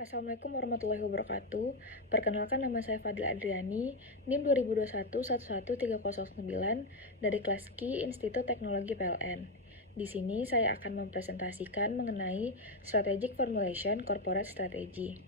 Assalamualaikum warahmatullahi wabarakatuh. Perkenalkan, nama saya Fadila Adriani, NIM 2021-11309 dari kelas Q Institut Teknologi PLN. Di sini saya akan mempresentasikan mengenai Strategic Formulation Corporate Strategy.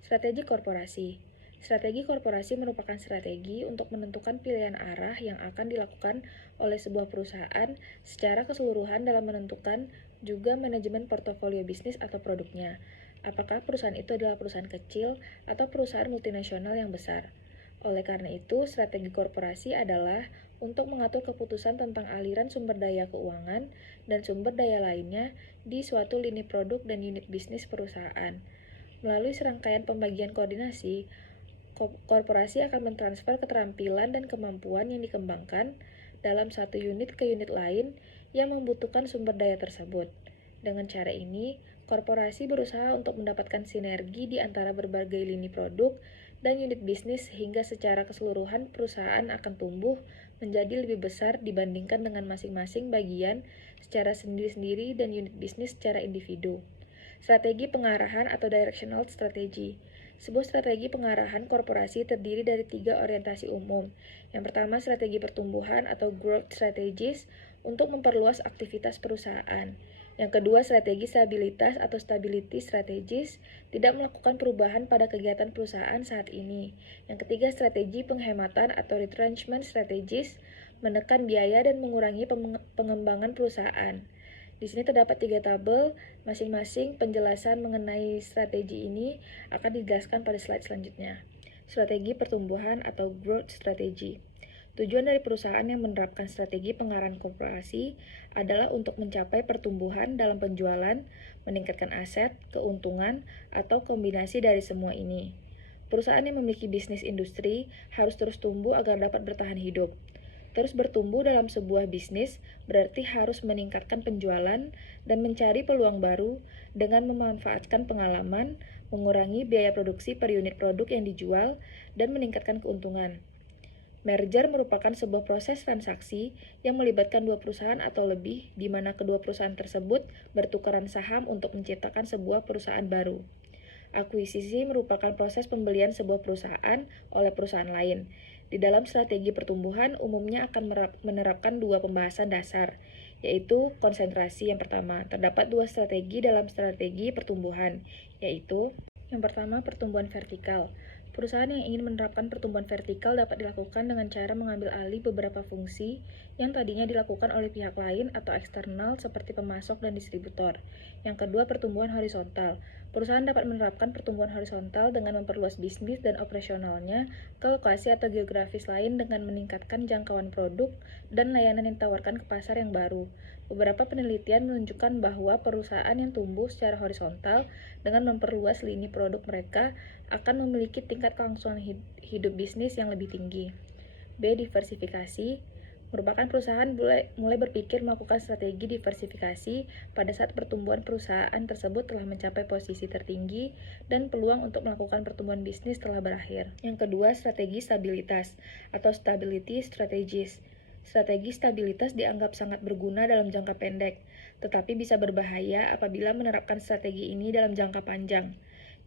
Strategi korporasi. Strategi korporasi merupakan strategi untuk menentukan pilihan arah yang akan dilakukan oleh sebuah perusahaan secara keseluruhan dalam menentukan juga manajemen portofolio bisnis atau produknya. Apakah perusahaan itu adalah perusahaan kecil atau perusahaan multinasional yang besar. Oleh karena itu, strategi korporasi adalah untuk mengatur keputusan tentang aliran sumber daya keuangan dan sumber daya lainnya di suatu lini produk dan unit bisnis perusahaan. Melalui serangkaian pembagian koordinasi, korporasi akan mentransfer keterampilan dan kemampuan yang dikembangkan dalam satu unit ke unit lain yang membutuhkan sumber daya tersebut. Dengan cara ini, korporasi berusaha untuk mendapatkan sinergi di antara berbagai lini produk dan unit bisnis sehingga secara keseluruhan perusahaan akan tumbuh menjadi lebih besar dibandingkan dengan masing-masing bagian secara sendiri-sendiri dan unit bisnis secara individu. Strategi pengarahan atau directional strategy. Sebuah strategi pengarahan korporasi terdiri dari 3 orientasi umum. Yang pertama, strategi pertumbuhan atau growth strategies untuk memperluas aktivitas perusahaan. Yang kedua, strategi stabilitas atau stability strategies, tidak melakukan perubahan pada kegiatan perusahaan saat ini. Yang ketiga, strategi penghematan atau retrenchment strategies, menekan biaya dan mengurangi pengembangan perusahaan. Di sini terdapat 3 tabel, masing-masing penjelasan mengenai strategi ini akan dijelaskan pada slide selanjutnya. Strategi pertumbuhan atau growth strategy. Tujuan dari perusahaan yang menerapkan strategi pengarahan korporasi adalah untuk mencapai pertumbuhan dalam penjualan, meningkatkan aset, keuntungan, atau kombinasi dari semua ini. Perusahaan yang memiliki bisnis industri harus terus tumbuh agar dapat bertahan hidup. Terus bertumbuh dalam sebuah bisnis berarti harus meningkatkan penjualan dan mencari peluang baru dengan memanfaatkan pengalaman, mengurangi biaya produksi per unit produk yang dijual, dan meningkatkan keuntungan. Merger merupakan sebuah proses transaksi yang melibatkan 2 perusahaan atau lebih, di mana kedua perusahaan tersebut bertukaran saham untuk menciptakan sebuah perusahaan baru. Akuisisi merupakan proses pembelian sebuah perusahaan oleh perusahaan lain. Di dalam strategi pertumbuhan, umumnya akan menerapkan 2 pembahasan dasar, yaitu konsentrasi. Yang pertama, terdapat 2 strategi dalam strategi pertumbuhan, yaitu yang pertama, pertumbuhan vertikal. Perusahaan yang ingin menerapkan pertumbuhan vertikal dapat dilakukan dengan cara mengambil alih beberapa fungsi yang tadinya dilakukan oleh pihak lain atau eksternal seperti pemasok dan distributor. Yang kedua, pertumbuhan horizontal. Perusahaan dapat menerapkan pertumbuhan horizontal dengan memperluas bisnis dan operasionalnya ke lokasi atau geografis lain dengan meningkatkan jangkauan produk dan layanan yang ditawarkan ke pasar yang baru. Beberapa penelitian menunjukkan bahwa perusahaan yang tumbuh secara horizontal dengan memperluas lini produk mereka akan memiliki tingkat kelangsungan hidup bisnis yang lebih tinggi. B. Diversifikasi merupakan perusahaan mulai berpikir melakukan strategi diversifikasi pada saat pertumbuhan perusahaan tersebut telah mencapai posisi tertinggi dan peluang untuk melakukan pertumbuhan bisnis telah berakhir. Yang kedua, strategi stabilitas atau stability strategies. Strategi stabilitas dianggap sangat berguna dalam jangka pendek, tetapi bisa berbahaya apabila menerapkan strategi ini dalam jangka panjang.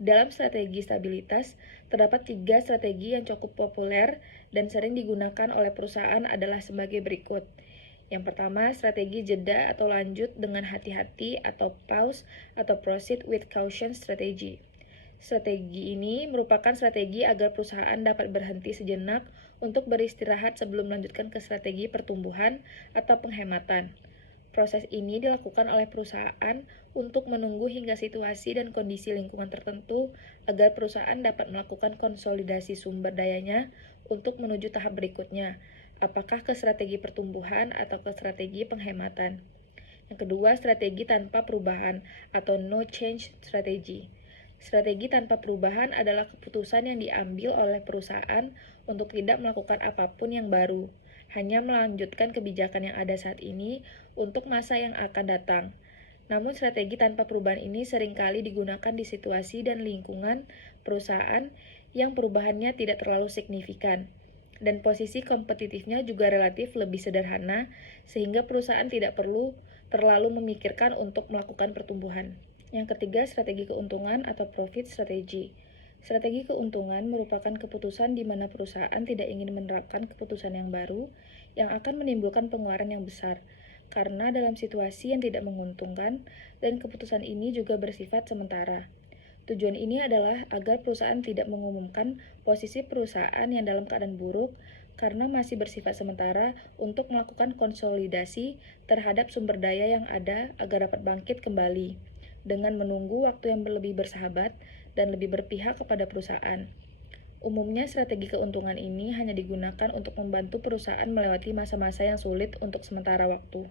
Dalam strategi stabilitas, terdapat 3 strategi yang cukup populer dan sering digunakan oleh perusahaan adalah sebagai berikut. Yang pertama, strategi jeda atau lanjut dengan hati-hati atau pause atau proceed with caution strategy. Strategi ini merupakan strategi agar perusahaan dapat berhenti sejenak untuk beristirahat sebelum melanjutkan ke strategi pertumbuhan atau penghematan. Proses ini dilakukan oleh perusahaan untuk menunggu hingga situasi dan kondisi lingkungan tertentu agar perusahaan dapat melakukan konsolidasi sumber dayanya untuk menuju tahap berikutnya, apakah ke strategi pertumbuhan atau ke strategi penghematan. Yang kedua, strategi tanpa perubahan atau no change strategy. Strategi tanpa perubahan adalah keputusan yang diambil oleh perusahaan untuk tidak melakukan apapun yang baru, hanya melanjutkan kebijakan yang ada saat ini untuk masa yang akan datang. Namun strategi tanpa perubahan ini seringkali digunakan di situasi dan lingkungan perusahaan yang perubahannya tidak terlalu signifikan, dan posisi kompetitifnya juga relatif lebih sederhana, sehingga perusahaan tidak perlu terlalu memikirkan untuk melakukan pertumbuhan. Yang ketiga, strategi keuntungan atau profit strategy. Strategi keuntungan merupakan keputusan di mana perusahaan tidak ingin menerapkan keputusan yang baru yang akan menimbulkan pengeluaran yang besar, karena dalam situasi yang tidak menguntungkan, dan keputusan ini juga bersifat sementara. Tujuan ini adalah agar perusahaan tidak mengumumkan posisi perusahaan yang dalam keadaan buruk karena masih bersifat sementara untuk melakukan konsolidasi terhadap sumber daya yang ada agar dapat bangkit kembali dengan menunggu waktu yang lebih bersahabat dan lebih berpihak kepada perusahaan. Umumnya strategi keuntungan ini hanya digunakan untuk membantu perusahaan melewati masa-masa yang sulit untuk sementara waktu.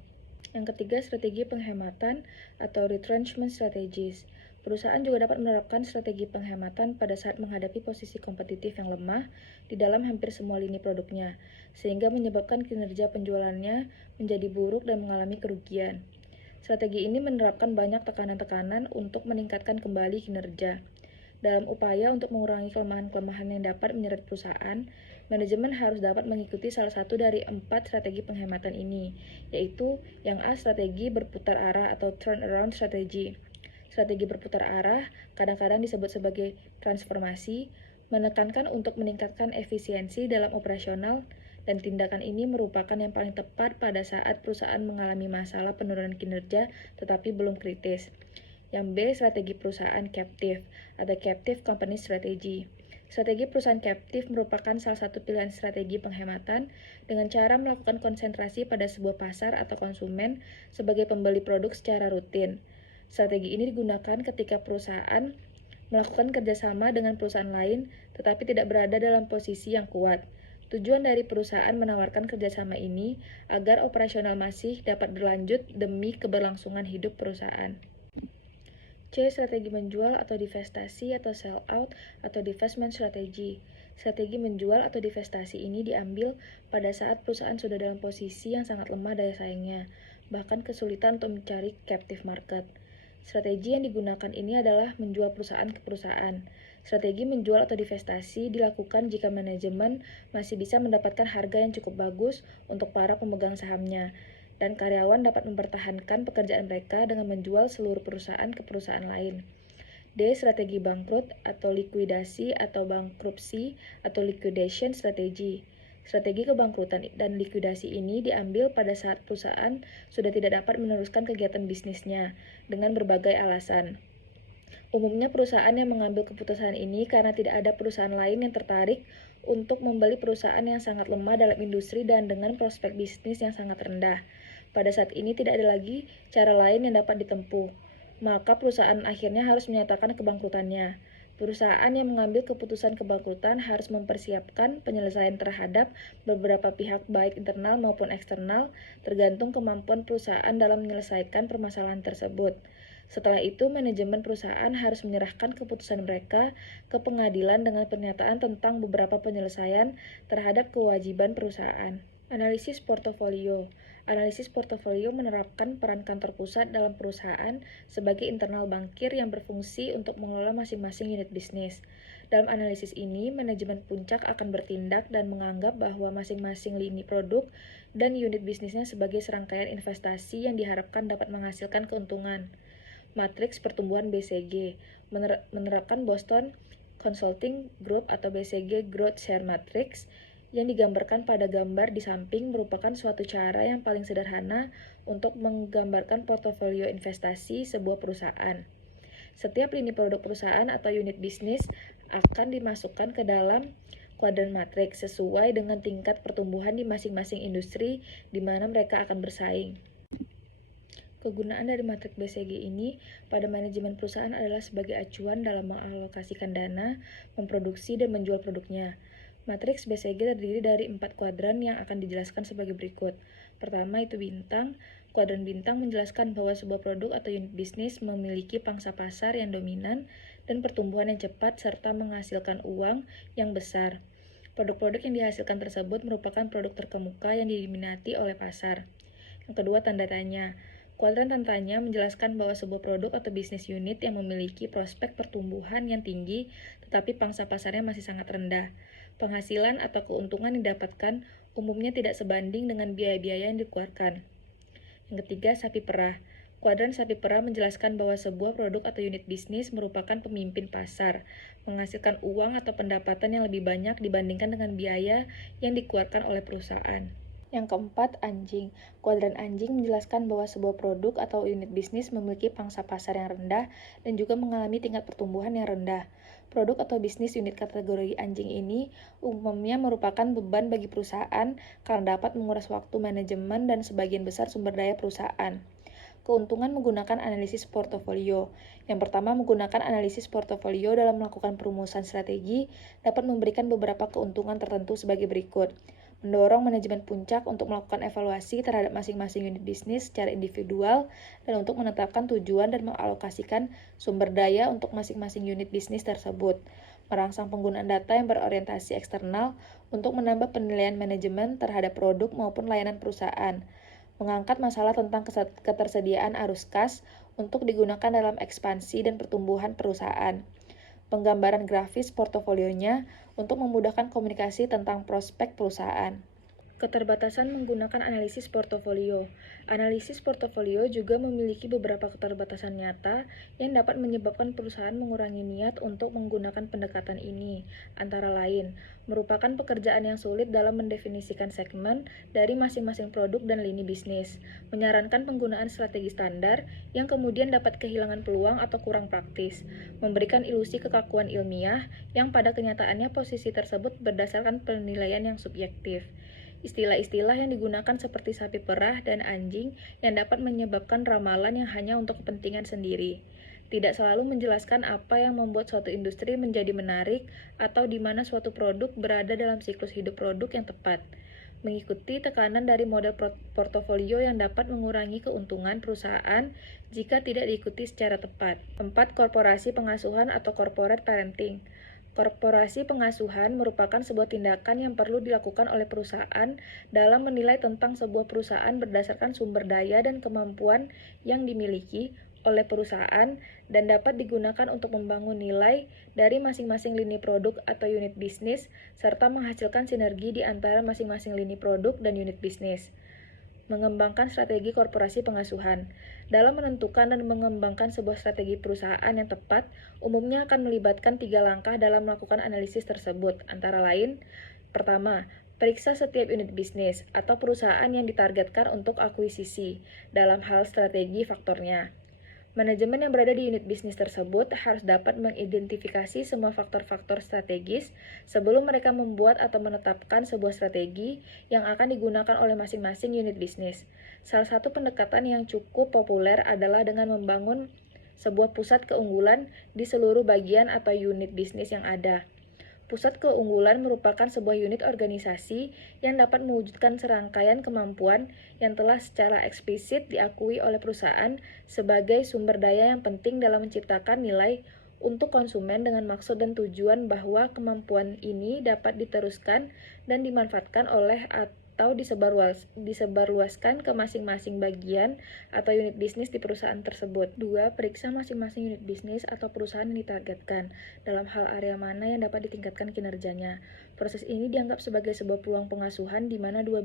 Yang ketiga, strategi penghematan atau retrenchment strategies. Perusahaan juga dapat menerapkan strategi penghematan pada saat menghadapi posisi kompetitif yang lemah di dalam hampir semua lini produknya, sehingga menyebabkan kinerja penjualannya menjadi buruk dan mengalami kerugian. Strategi ini menerapkan banyak tekanan-tekanan untuk meningkatkan kembali kinerja. Dalam upaya untuk mengurangi kelemahan-kelemahan yang dapat menyeret perusahaan, manajemen harus dapat mengikuti salah satu dari 4 strategi penghematan ini, yaitu yang A, strategi berputar arah atau turnaround strategy. Strategi berputar arah kadang-kadang disebut sebagai transformasi, menekankan untuk meningkatkan efisiensi dalam operasional, dan tindakan ini merupakan yang paling tepat pada saat perusahaan mengalami masalah penurunan kinerja tetapi belum kritis. Yang B, strategi perusahaan captive atau captive company strategy. Strategi perusahaan captive merupakan salah satu pilihan strategi penghematan dengan cara melakukan konsentrasi pada sebuah pasar atau konsumen sebagai pembeli produk secara rutin. Strategi ini digunakan ketika perusahaan melakukan kerjasama dengan perusahaan lain tetapi tidak berada dalam posisi yang kuat. Tujuan dari perusahaan menawarkan kerjasama ini agar operasional masih dapat berlanjut demi keberlangsungan hidup perusahaan. C. Strategi menjual atau divestasi atau sell out atau divestment strategy. Strategi menjual atau divestasi ini diambil pada saat perusahaan sudah dalam posisi yang sangat lemah daya saingnya, bahkan kesulitan untuk mencari captive market. Strategi yang digunakan ini adalah menjual perusahaan ke perusahaan. Strategi menjual atau divestasi dilakukan jika manajemen masih bisa mendapatkan harga yang cukup bagus untuk para pemegang sahamnya, dan karyawan dapat mempertahankan pekerjaan mereka dengan menjual seluruh perusahaan ke perusahaan lain. D. Strategi bangkrut atau likuidasi atau bankrupsi atau liquidation strategy. Strategi kebangkrutan dan likuidasi ini diambil pada saat perusahaan sudah tidak dapat meneruskan kegiatan bisnisnya dengan berbagai alasan. Umumnya perusahaan yang mengambil keputusan ini karena tidak ada perusahaan lain yang tertarik untuk membeli perusahaan yang sangat lemah dalam industri dan dengan prospek bisnis yang sangat rendah. Pada saat ini tidak ada lagi cara lain yang dapat ditempuh, maka perusahaan akhirnya harus menyatakan kebangkrutannya. Perusahaan yang mengambil keputusan kebangkrutan harus mempersiapkan penyelesaian terhadap beberapa pihak baik internal maupun eksternal, tergantung kemampuan perusahaan dalam menyelesaikan permasalahan tersebut. Setelah itu, manajemen perusahaan harus menyerahkan keputusan mereka ke pengadilan dengan pernyataan tentang beberapa penyelesaian terhadap kewajiban perusahaan. Analisis portofolio. Analisis portofolio menerapkan peran kantor pusat dalam perusahaan sebagai internal bankir yang berfungsi untuk mengelola masing-masing unit bisnis. Dalam analisis ini, manajemen puncak akan bertindak dan menganggap bahwa masing-masing lini produk dan unit bisnisnya sebagai serangkaian investasi yang diharapkan dapat menghasilkan keuntungan. Matriks pertumbuhan BCG menerapkan Boston Consulting Group atau BCG Growth Share Matrix yang digambarkan pada gambar di samping merupakan suatu cara yang paling sederhana untuk menggambarkan portofolio investasi sebuah perusahaan. Setiap lini produk perusahaan atau unit bisnis akan dimasukkan ke dalam kuadran matriks sesuai dengan tingkat pertumbuhan di masing-masing industri di mana mereka akan bersaing. Kegunaan dari matriks BCG ini pada manajemen perusahaan adalah sebagai acuan dalam mengalokasikan dana, memproduksi, dan menjual produknya. Matriks BCG terdiri dari 4 kuadran yang akan dijelaskan sebagai berikut. Pertama itu bintang. Kuadran bintang menjelaskan bahwa sebuah produk atau unit bisnis memiliki pangsa pasar yang dominan dan pertumbuhan yang cepat serta menghasilkan uang yang besar. Produk-produk yang dihasilkan tersebut merupakan produk terkemuka yang diminati oleh pasar. Yang kedua, tanda tanya. Kuadran tanda tanya menjelaskan bahwa sebuah produk atau bisnis unit yang memiliki prospek pertumbuhan yang tinggi tetapi pangsa pasarnya masih sangat rendah. Penghasilan atau keuntungan yang didapatkan umumnya tidak sebanding dengan biaya-biaya yang dikeluarkan. Yang ketiga, sapi perah. Kuadran sapi perah menjelaskan bahwa sebuah produk atau unit bisnis merupakan pemimpin pasar, menghasilkan uang atau pendapatan yang lebih banyak dibandingkan dengan biaya yang dikeluarkan oleh perusahaan. Yang keempat, anjing. Kuadran anjing menjelaskan bahwa sebuah produk atau unit bisnis memiliki pangsa pasar yang rendah dan juga mengalami tingkat pertumbuhan yang rendah. Produk atau bisnis unit kategori anjing ini umumnya merupakan beban bagi perusahaan karena dapat menguras waktu manajemen dan sebagian besar sumber daya perusahaan. Keuntungan menggunakan analisis portofolio. Yang pertama, menggunakan analisis portofolio dalam melakukan perumusan strategi dapat memberikan beberapa keuntungan tertentu sebagai berikut. Mendorong manajemen puncak untuk melakukan evaluasi terhadap masing-masing unit bisnis secara individual dan untuk menetapkan tujuan dan mengalokasikan sumber daya untuk masing-masing unit bisnis tersebut. Merangsang penggunaan data yang berorientasi eksternal untuk menambah penilaian manajemen terhadap produk maupun layanan perusahaan. Mengangkat masalah tentang ketersediaan arus kas untuk digunakan dalam ekspansi dan pertumbuhan perusahaan. Penggambaran grafis portofolionya untuk memudahkan komunikasi tentang prospek perusahaan. Keterbatasan menggunakan analisis portofolio. Analisis portofolio juga memiliki beberapa keterbatasan nyata yang dapat menyebabkan perusahaan mengurangi niat untuk menggunakan pendekatan ini, antara lain, merupakan pekerjaan yang sulit dalam mendefinisikan segmen dari masing-masing produk dan lini bisnis, menyarankan penggunaan strategi standar yang kemudian dapat kehilangan peluang atau kurang praktis, memberikan ilusi kekakuan ilmiah yang pada kenyataannya posisi tersebut berdasarkan penilaian yang subjektif. Istilah-istilah yang digunakan seperti sapi perah dan anjing yang dapat menyebabkan ramalan yang hanya untuk kepentingan sendiri. Tidak selalu menjelaskan apa yang membuat suatu industri menjadi menarik atau di mana suatu produk berada dalam siklus hidup produk yang tepat. Mengikuti tekanan dari model portofolio yang dapat mengurangi keuntungan perusahaan jika tidak diikuti secara tepat. 4. Korporasi pengasuhan atau corporate parenting. Korporasi pengasuhan merupakan sebuah tindakan yang perlu dilakukan oleh perusahaan dalam menilai tentang sebuah perusahaan berdasarkan sumber daya dan kemampuan yang dimiliki oleh perusahaan dan dapat digunakan untuk membangun nilai dari masing-masing lini produk atau unit bisnis serta menghasilkan sinergi di antara masing-masing lini produk dan unit bisnis. Mengembangkan strategi korporasi pengasuhan. Dalam menentukan dan mengembangkan sebuah strategi perusahaan yang tepat, umumnya akan melibatkan 3 langkah dalam melakukan analisis tersebut, antara lain, pertama, periksa setiap unit bisnis atau perusahaan yang ditargetkan untuk akuisisi dalam hal strategi faktornya. Manajemen yang berada di unit bisnis tersebut harus dapat mengidentifikasi semua faktor-faktor strategis sebelum mereka membuat atau menetapkan sebuah strategi yang akan digunakan oleh masing-masing unit bisnis. Salah satu pendekatan yang cukup populer adalah dengan membangun sebuah pusat keunggulan di seluruh bagian atau unit bisnis yang ada. Pusat keunggulan merupakan sebuah unit organisasi yang dapat mewujudkan serangkaian kemampuan yang telah secara eksplisit diakui oleh perusahaan sebagai sumber daya yang penting dalam menciptakan nilai untuk konsumen dengan maksud dan tujuan bahwa kemampuan ini dapat diteruskan dan dimanfaatkan oleh atau disebarluaskan ke masing-masing bagian atau unit bisnis di perusahaan tersebut. 2. Periksa masing-masing unit bisnis atau perusahaan yang ditargetkan dalam hal area mana yang dapat ditingkatkan kinerjanya. Proses ini dianggap sebagai sebuah peluang pengasuhan di mana dua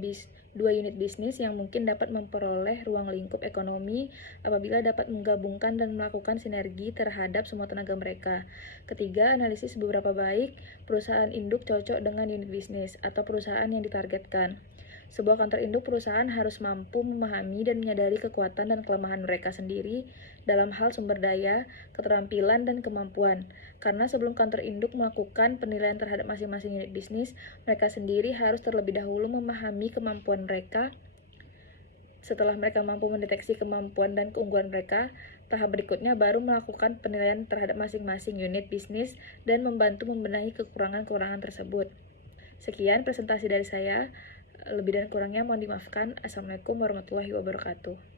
unit bisnis yang mungkin dapat memperoleh ruang lingkup ekonomi apabila dapat menggabungkan dan melakukan sinergi terhadap semua tenaga mereka. Ketiga, analisis seberapa baik perusahaan induk cocok dengan unit bisnis atau perusahaan yang ditargetkan. Sebuah kantor induk perusahaan harus mampu memahami dan menyadari kekuatan dan kelemahan mereka sendiri dalam hal sumber daya, keterampilan, dan kemampuan. Karena sebelum kantor induk melakukan penilaian terhadap masing-masing unit bisnis, mereka sendiri harus terlebih dahulu memahami kemampuan mereka. Setelah mereka mampu mendeteksi kemampuan dan keunggulan mereka, tahap berikutnya baru melakukan penilaian terhadap masing-masing unit bisnis dan membantu membenahi kekurangan-kekurangan tersebut. Sekian presentasi dari saya. Lebih dan kurangnya mohon dimaafkan. Assalamualaikum warahmatullahi wabarakatuh.